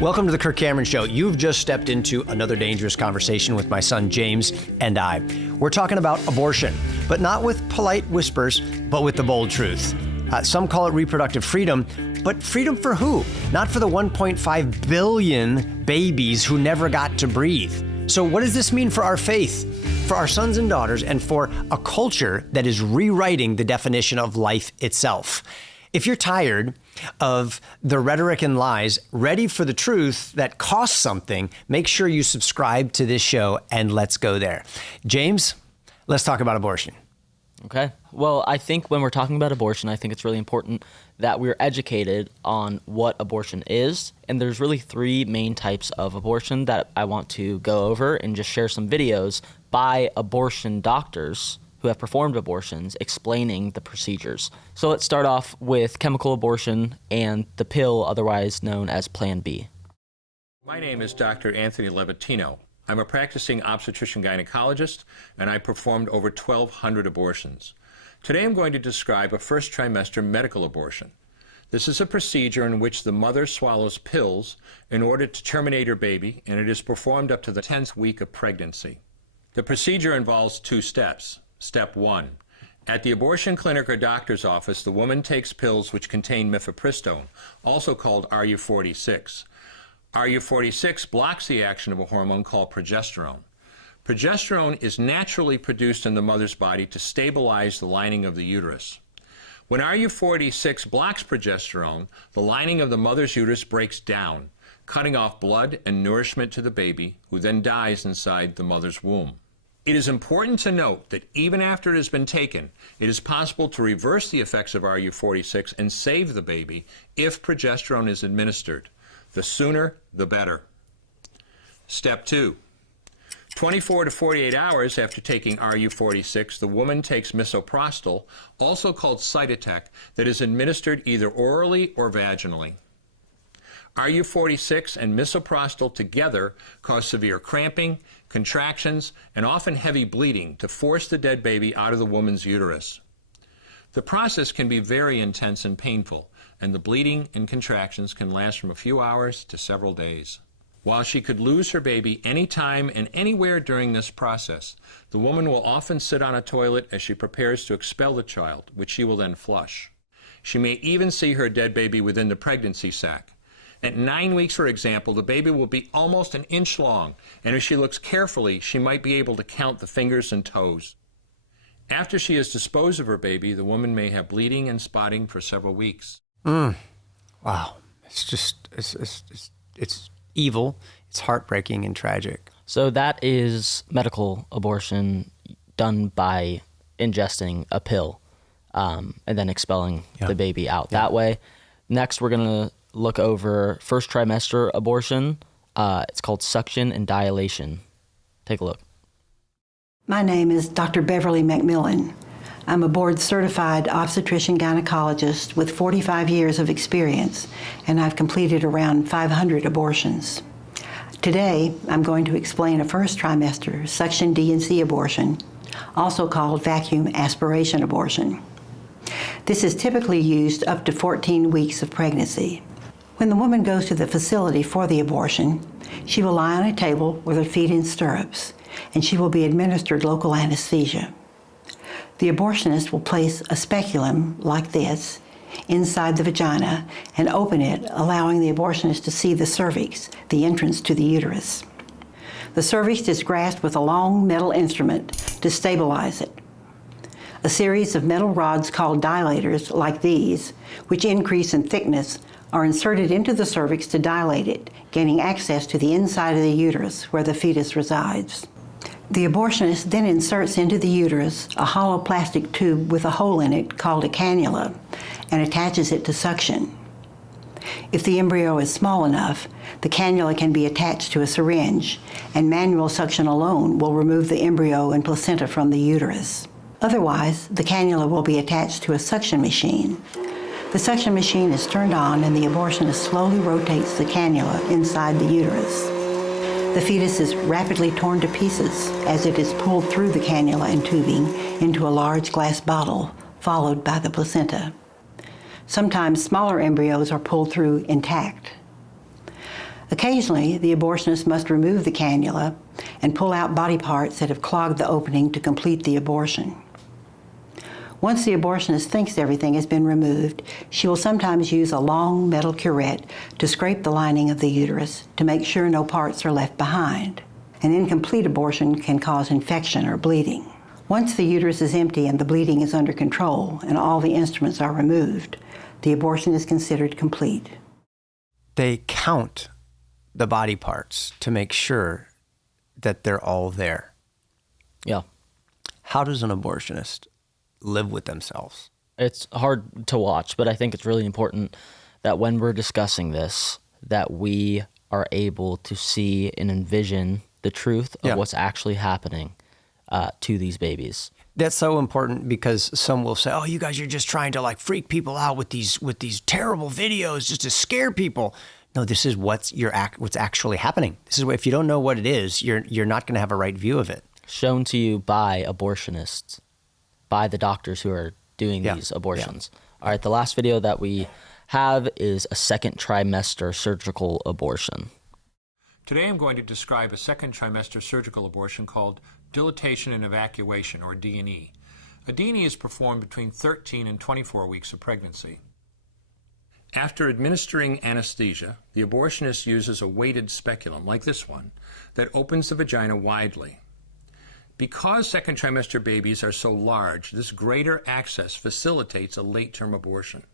Welcome to the Kirk Cameron Show. You've just stepped into another dangerous conversation with my son James and I. We're talking about abortion, but not with polite whispers, but with the bold truth. Some call it reproductive freedom, but freedom for who? Not for the 1.5 billion babies who never got to breathe. So what does this mean for our faith, for our sons and daughters, and for a culture that is rewriting the definition of life itself? If you're tired of the rhetoric and lies, ready for the truth that costs something, make sure you subscribe to this show and let's go there. James, let's talk about abortion. Okay. Well, I think when we're talking about abortion, I think it's really important that we're educated on what abortion is. And there's really three main types of abortion that I want to go over and just share some videos by abortion doctors who have performed abortions explaining the procedures. So let's start off with chemical abortion and the pill otherwise known as Plan B. My name is Dr. Anthony Levatino. I'm a practicing obstetrician gynecologist, and I performed over 1,200 abortions. Today I'm going to describe a first trimester medical abortion. This is a procedure in which the mother swallows pills in order to terminate her baby, and it is performed up to the 10th week of pregnancy. The procedure involves two steps. Step 1. At the abortion clinic or doctor's office, the woman takes pills which contain mifepristone, also called RU46. RU46 blocks the action of a hormone called progesterone. Progesterone is naturally produced in the mother's body to stabilize the lining of the uterus. When RU46 blocks progesterone, the lining of the mother's uterus breaks down, cutting off blood and nourishment to the baby, who then dies inside the mother's womb. It is important to note that even after it has been taken, it is possible to reverse the effects of RU46 and save the baby if progesterone is administered. The sooner, the better. Step 2. 24 to 48 hours after taking RU46, the woman takes misoprostol, also called Cytotec, that is administered either orally or vaginally. RU46 and misoprostol together cause severe cramping, contractions, and often heavy bleeding to force the dead baby out of the woman's uterus. The process can be very intense and painful, and the bleeding and contractions can last from a few hours to several days. While she could lose her baby anytime and anywhere during this process, the woman will often sit on a toilet as she prepares to expel the child, which she will then flush. She may even see her dead baby within the pregnancy sac. At 9 weeks, for example, the baby will be almost an inch long, and if she looks carefully, she might be able to count the fingers and toes. After she has disposed of her baby, the woman may have bleeding and spotting for several weeks. Wow. It's evil, it's heartbreaking and tragic. So that is medical abortion done by ingesting a pill and then expelling the baby out that way. Next, we're going to look over first trimester abortion. It's called suction and dilation. Take a look. My name is Dr. Beverly McMillan. I'm a board-certified obstetrician gynecologist with 45 years of experience, and I've completed around 500 abortions. Today, I'm going to explain a first trimester suction D&C abortion, also called vacuum aspiration abortion. This is typically used up to 14 weeks of pregnancy. When the woman goes to the facility for the abortion, she will lie on a table with her feet in stirrups, and she will be administered local anesthesia. The abortionist will place a speculum like this inside the vagina and open it, allowing the abortionist to see the cervix, the entrance to the uterus. The cervix is grasped with a long metal instrument to stabilize it. A series of metal rods called dilators, like these, which increase in thickness, are inserted into the cervix to dilate it, gaining access to the inside of the uterus where the fetus resides. The abortionist then inserts into the uterus a hollow plastic tube with a hole in it called a cannula and attaches it to suction. If the embryo is small enough, the cannula can be attached to a syringe, and manual suction alone will remove the embryo and placenta from the uterus. Otherwise, the cannula will be attached to a suction machine. The suction machine is turned on and the abortionist slowly rotates the cannula inside the uterus. The fetus is rapidly torn to pieces as it is pulled through the cannula and tubing into a large glass bottle, followed by the placenta. Sometimes smaller embryos are pulled through intact. Occasionally, the abortionist must remove the cannula and pull out body parts that have clogged the opening to complete the abortion. Once the abortionist thinks everything has been removed, she will sometimes use a long metal curette to scrape the lining of the uterus to make sure no parts are left behind. An incomplete abortion can cause infection or bleeding. Once the uterus is empty and the bleeding is under control and all the instruments are removed, the abortion is considered complete. They count the body parts to make sure that they're all there. Yeah. How does an abortionist live with themselves? It's hard to watch, but I think it's really important that when we're discussing this, that we are able to see and envision the truth of what's actually happening to these babies. That's so important because some will say, "Oh, you guys are just trying to like freak people out with these terrible videos just to scare people." No, this is what's actually happening. This is what, if you don't know what it is, you're not going to have a right view of it. Shown to you by abortionists, by the doctors who are doing these abortions. All right, the last video that we have is a second trimester surgical abortion. Today I'm going to describe a second trimester surgical abortion called dilatation and evacuation, or D&E. A D&E is performed between 13 and 24 weeks of pregnancy. After administering anesthesia, the abortionist uses a weighted speculum, like this one, that opens the vagina widely. Because second trimester babies are so large, this greater access facilitates a late-term abortion.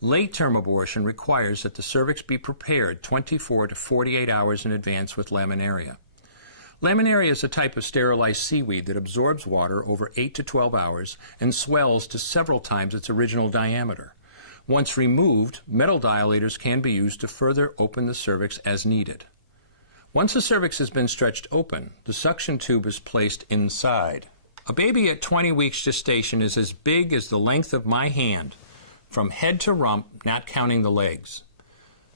Late-term abortion requires that the cervix be prepared 24 to 48 hours in advance with laminaria. Laminaria is a type of sterilized seaweed that absorbs water over 8 to 12 hours and swells to several times its original diameter. Once removed, metal dilators can be used to further open the cervix as needed. Once the cervix has been stretched open, the suction tube is placed inside. A baby at 20 weeks gestation is as big as the length of my hand, from head to rump, not counting the legs.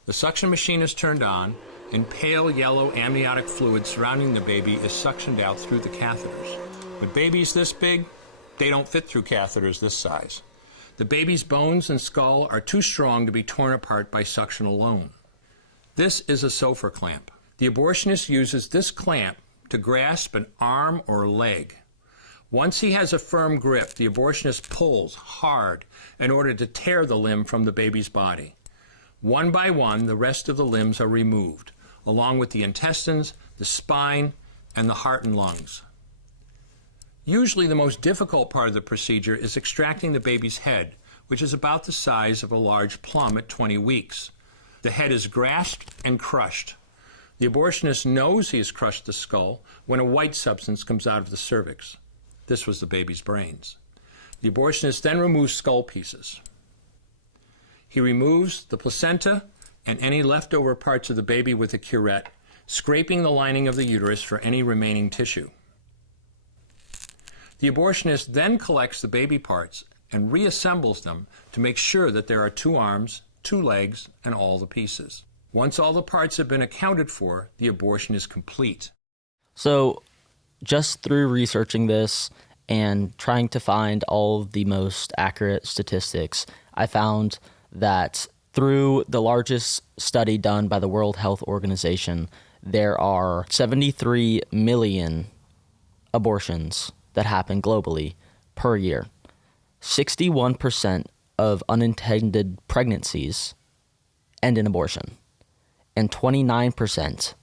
The suction machine is turned on, and pale yellow amniotic fluid surrounding the baby is suctioned out through the catheters. With babies this big, they don't fit through catheters this size. The baby's bones and skull are too strong to be torn apart by suction alone. This is a Sofer clamp. The abortionist uses this clamp to grasp an arm or leg. Once he has a firm grip, the abortionist pulls hard in order to tear the limb from the baby's body. One by one, the rest of the limbs are removed, along with the intestines, the spine, and the heart and lungs. Usually the most difficult part of the procedure is extracting the baby's head, which is about the size of a large plum at 20 weeks. The head is grasped and crushed. The abortionist knows he has crushed the skull when a white substance comes out of the cervix. This was the baby's brains. The abortionist then removes skull pieces. He removes the placenta and any leftover parts of the baby with a curette, scraping the lining of the uterus for any remaining tissue. The abortionist then collects the baby parts and reassembles them to make sure that there are 2 arms, 2 legs, and all the pieces. Once all the parts have been accounted for, the abortion is complete. So just through researching this and trying to find all of the most accurate statistics, I found that through the largest study done by the World Health Organization, there are 73 million abortions that happen globally per year. 61% of unintended pregnancies end in abortion, and 29%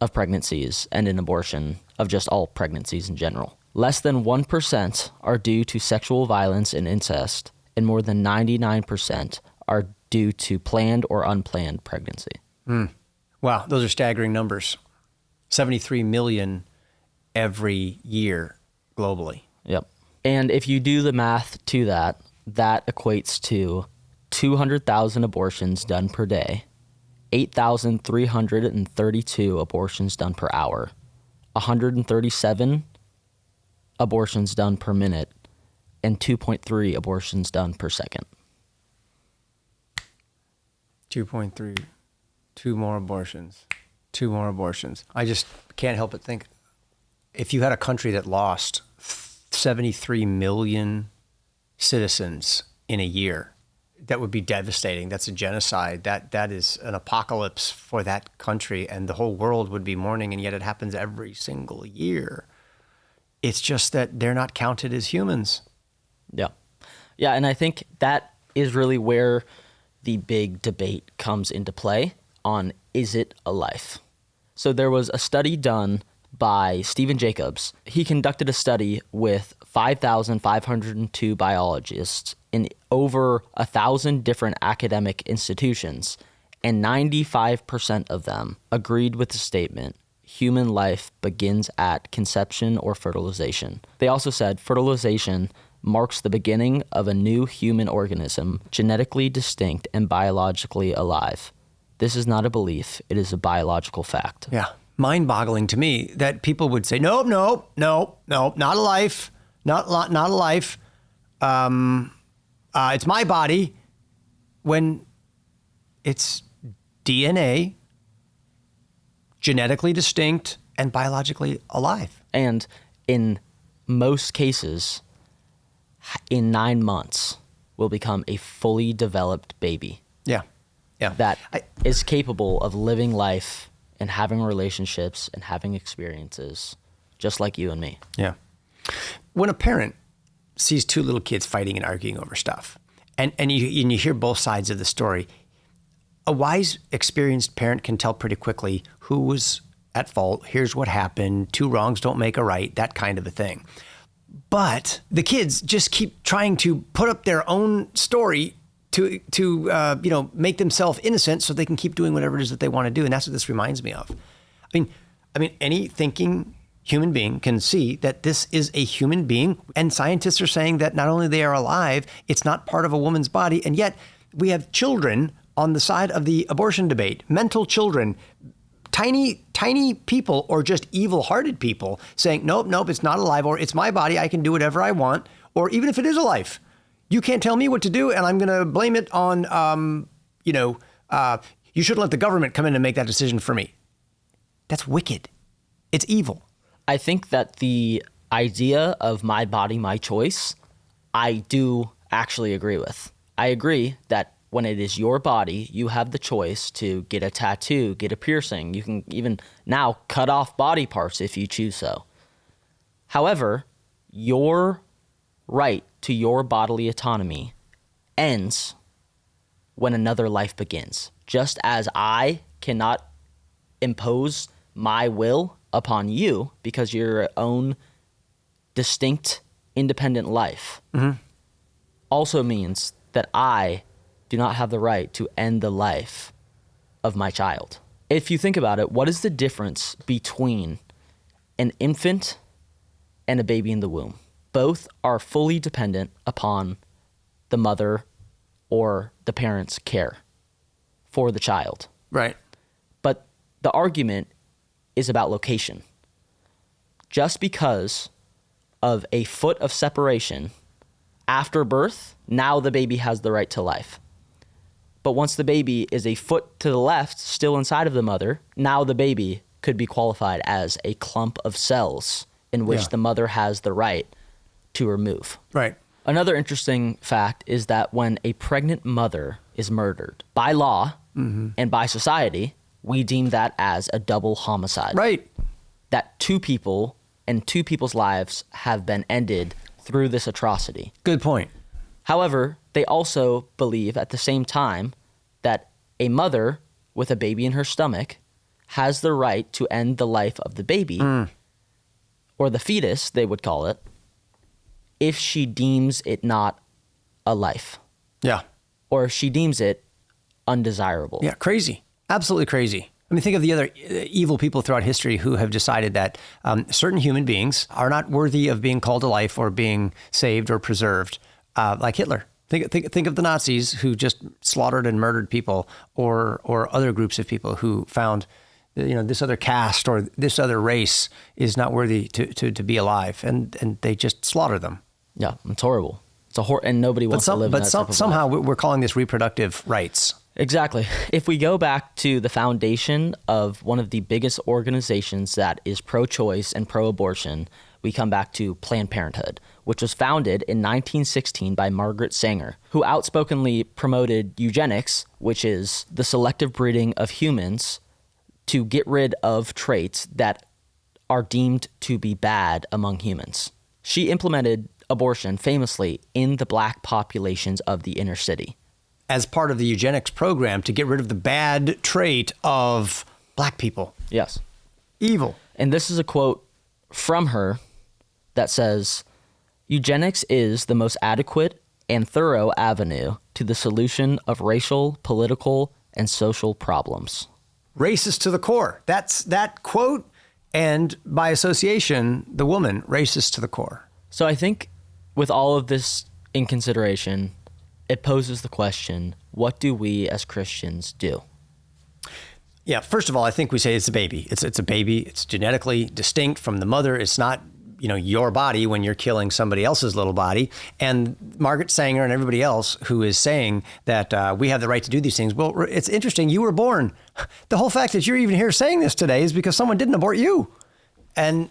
of pregnancies end in abortion of just all pregnancies in general. Less than 1% are due to sexual violence and incest, and more than 99% are due to planned or unplanned pregnancy. Wow, those are staggering numbers. 73 million every year globally. Yep. And if you do the math to that, that equates to 200,000 abortions done per day, 8,332 abortions done per hour, 137 abortions done per minute, and 2.3 abortions done per second. 2.3, 2 more abortions, 2 more abortions. I just can't help but think, if you had a country that lost 73 million citizens in a year, That would be devastating. That's a genocide. That is an apocalypse for that country, and the whole world would be mourning, and yet it happens every single year. It's just that they're not counted as humans. Yeah. Yeah, and I think that is really where the big debate comes into play on, is it a life? So there was a study done by Stephen Jacobs. He conducted a study with 5,502 biologists in over 1,000 different academic institutions, and 95% of them agreed with the statement, human life begins at conception or fertilization. They also said fertilization marks the beginning of a new human organism, genetically distinct and biologically alive. This is not a belief, it is a biological fact. Yeah. Mind-boggling to me that people would say, no, not a life, not a life. It's my body, when it's DNA, genetically distinct, and biologically alive. And in most cases, in 9 months, will become a fully developed baby. Yeah. That is capable of living life and having relationships and having experiences, just like you and me. Yeah. When a parent sees two little kids fighting and arguing over stuff, and you hear both sides of the story, a wise, experienced parent can tell pretty quickly who was at fault, here's what happened, two wrongs don't make a right, that kind of a thing. But the kids just keep trying to put up their own story to make themselves innocent so they can keep doing whatever it is that they want to do. And that's what this reminds me of. I mean, any thinking human being can see that this is a human being, and scientists are saying that not only they are alive, it's not part of a woman's body, and yet we have children on the side of the abortion debate, mental children, tiny people, or just evil-hearted people saying, nope, it's not alive, or it's my body, I can do whatever I want, or even if it is a life, you can't tell me what to do, and I'm going to blame it on, you shouldn't let the government come in and make that decision for me. That's wicked. It's evil. I think that the idea of my body, my choice, I do actually agree with. I agree that when it is your body, you have the choice to get a tattoo, get a piercing. You can even now cut off body parts if you choose so. However, your right to your bodily autonomy ends when another life begins. Just as I cannot impose my will upon you because you're your own distinct, independent life, also means that I do not have the right to end the life of my child. If you think about it, what is the difference between an infant and a baby in the womb? Both are fully dependent upon the mother or the parent's care for the child. Right. But the argument is about location. Just because of a foot of separation after birth, now the baby has the right to life. But once the baby is a foot to the left, still inside of the mother, now the baby could be qualified as a clump of cells in which the mother has the right to remove. Right. Another interesting fact is that when a pregnant mother is murdered, by law and by society, we deem that as a double homicide. Right. That two people and two people's lives have been ended through this atrocity. Good point. However, they also believe at the same time that a mother with a baby in her stomach has the right to end the life of the baby, or the fetus, they would call it, if she deems it not a life. Yeah. Or if she deems it undesirable. Yeah, crazy. Absolutely crazy. I mean, think of the other evil people throughout history who have decided that certain human beings are not worthy of being called to life or being saved or preserved, like Hitler. Think of the Nazis who just slaughtered and murdered people, or other groups of people who found, this other caste or this other race is not worthy to be alive, and they just slaughter them. Yeah, it's horrible. It's and nobody wants to live in that type of life. Somehow we're calling this reproductive rights. Exactly. If we go back to the foundation of one of the biggest organizations that is pro-choice and pro-abortion, we come back to Planned Parenthood, which was founded in 1916 by Margaret Sanger, who outspokenly promoted eugenics, which is the selective breeding of humans to get rid of traits that are deemed to be bad among humans. She implemented abortion famously in the black populations of the inner city. As part of the eugenics program to get rid of the bad trait of black people. Yes. Evil. And this is a quote from her that says, "Eugenics is the most adequate and thorough avenue to the solution of racial, political, and social problems." Racist to the core. That's that quote, and by association, the woman, racist to the core. So I think with all of this in consideration, it poses the question, what do we as Christians do? Yeah, first of all, I think we say it's a baby. It's a baby. It's genetically distinct from the mother. It's not, your body when you're killing somebody else's little body. And Margaret Sanger and everybody else who is saying that we have the right to do these things. Well, it's interesting. You were born. The whole fact that you're even here saying this today is because someone didn't abort you. And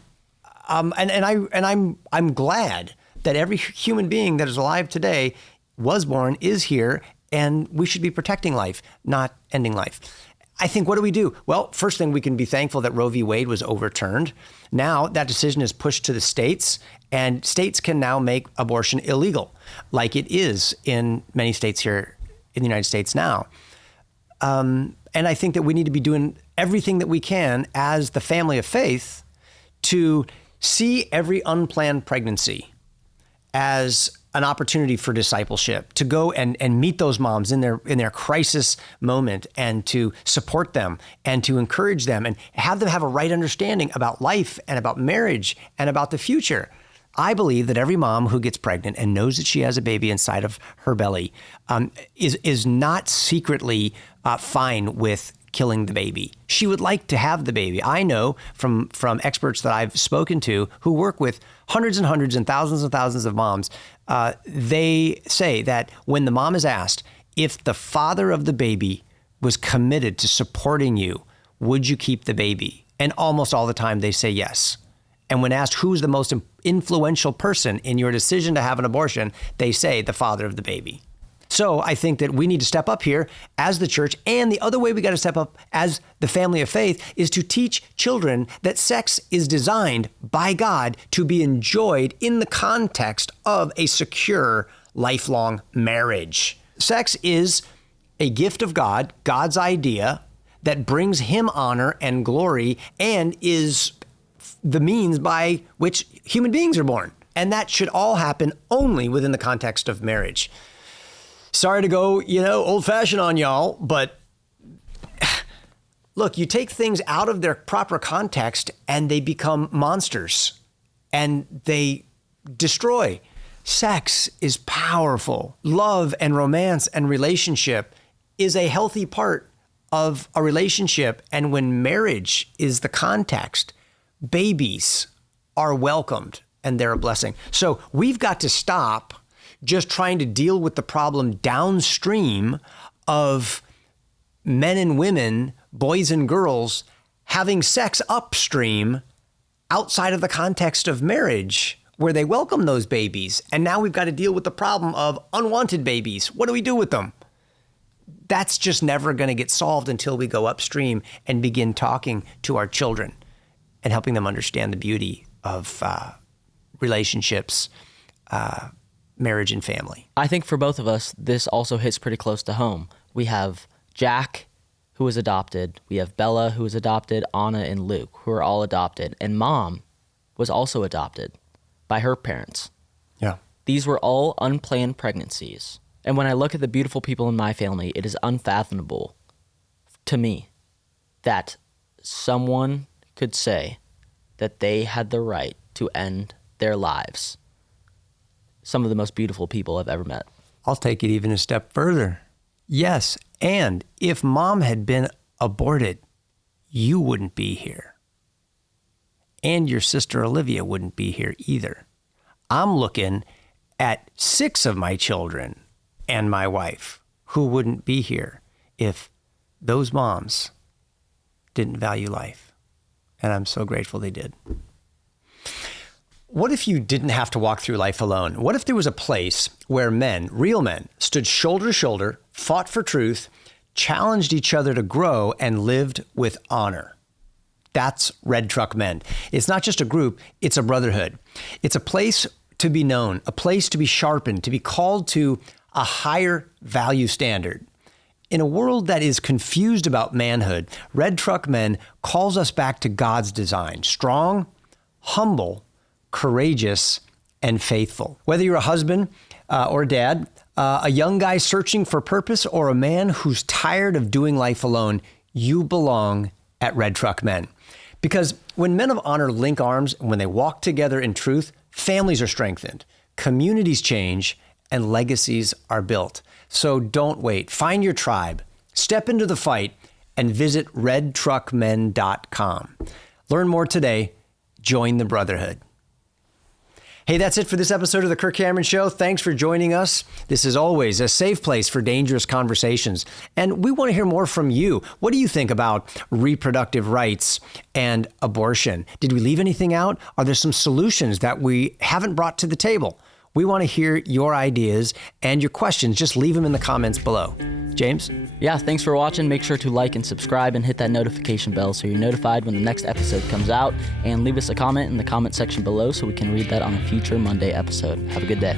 I'm glad that every human being that is alive today was born, is here, and we should be protecting life, not ending life. I think, what do we do? Well, first thing, we can be thankful that Roe v. Wade was overturned. Now that decision is pushed to the states, and states can now make abortion illegal, like it is in many states here in the United States now. And I think that we need to be doing everything that we can as the family of faith to see every unplanned pregnancy as an opportunity for discipleship, to go and meet those moms in their crisis moment, and to support them and to encourage them and have them have a right understanding about life and about marriage and about the future. I believe that every mom who gets pregnant and knows that she has a baby inside of her belly is not secretly fine with killing the baby. She would like to have the baby. I know from experts that I've spoken to who work with hundreds and hundreds and thousands of moms, they say that when the mom is asked if the father of the baby was committed to supporting you, would you keep the baby? And almost all the time they say yes. And when asked who's the most influential person in your decision to have an abortion, they say the father of the baby. So I think that we need to step up here as the church, and the other way we got to step up as the family of faith is to teach children that sex is designed by God to be enjoyed in the context of a secure, lifelong marriage. Sex is a gift of God, God's idea that brings him honor and glory and is the means by which human beings are born. And that should all happen only within the context of marriage. Sorry to go, old-fashioned on y'all, but look, you take things out of their proper context and they become monsters and they destroy. Sex is powerful. Love and romance and relationship is a healthy part of a relationship. And when marriage is the context, babies are welcomed and they're a blessing. So we've got to stop just trying to deal with the problem downstream of men and women, boys and girls, having sex upstream outside of the context of marriage, where they welcome those babies. And now we've got to deal with the problem of unwanted babies. What do we do with them? That's just never going to get solved until we go upstream and begin talking to our children and helping them understand the beauty of relationships, marriage and family. I think for both of us, this also hits pretty close to home. We have Jack, who was adopted. We have Bella, who was adopted, Anna and Luke, who are all adopted. And Mom was also adopted by her parents. Yeah. These were all unplanned pregnancies. And when I look at the beautiful people in my family, it is unfathomable to me that someone could say that they had the right to end their lives. Some of the most beautiful people I've ever met. I'll take it even a step further. Yes, and if Mom had been aborted, you wouldn't be here. And your sister Olivia wouldn't be here either. I'm looking at 6 of my children and my wife who wouldn't be here if those moms didn't value life. And I'm so grateful they did. What if you didn't have to walk through life alone? What if there was a place where men, real men, stood shoulder to shoulder, fought for truth, challenged each other to grow, and lived with honor? That's Red Truck Men. It's not just a group, it's a brotherhood. It's a place to be known, a place to be sharpened, to be called to a higher value standard. In a world that is confused about manhood, Red Truck Men calls us back to God's design: strong, humble, courageous, and faithful. Whether you're a husband or a dad, a young guy searching for purpose, or a man who's tired of doing life alone, you belong at Red Truck Men. Because when men of honor link arms and when they walk together in truth, families are strengthened, communities change, and legacies are built. So don't wait. Find your tribe, step into the fight, and visit redtruckmen.com. Learn more today. Join the brotherhood. Hey, that's it for this episode of the Kirk Cameron Show. Thanks for joining us. This is always a safe place for dangerous conversations. And we want to hear more from you. What do you think about reproductive rights and abortion? Did we leave anything out? Are there some solutions that we haven't brought to the table? We want to hear your ideas and your questions. Just leave them in the comments below. James? Yeah, thanks for watching. Make sure to like and subscribe and hit that notification bell so you're notified when the next episode comes out. And leave us a comment in the comment section below so we can read that on a future Monday episode. Have a good day.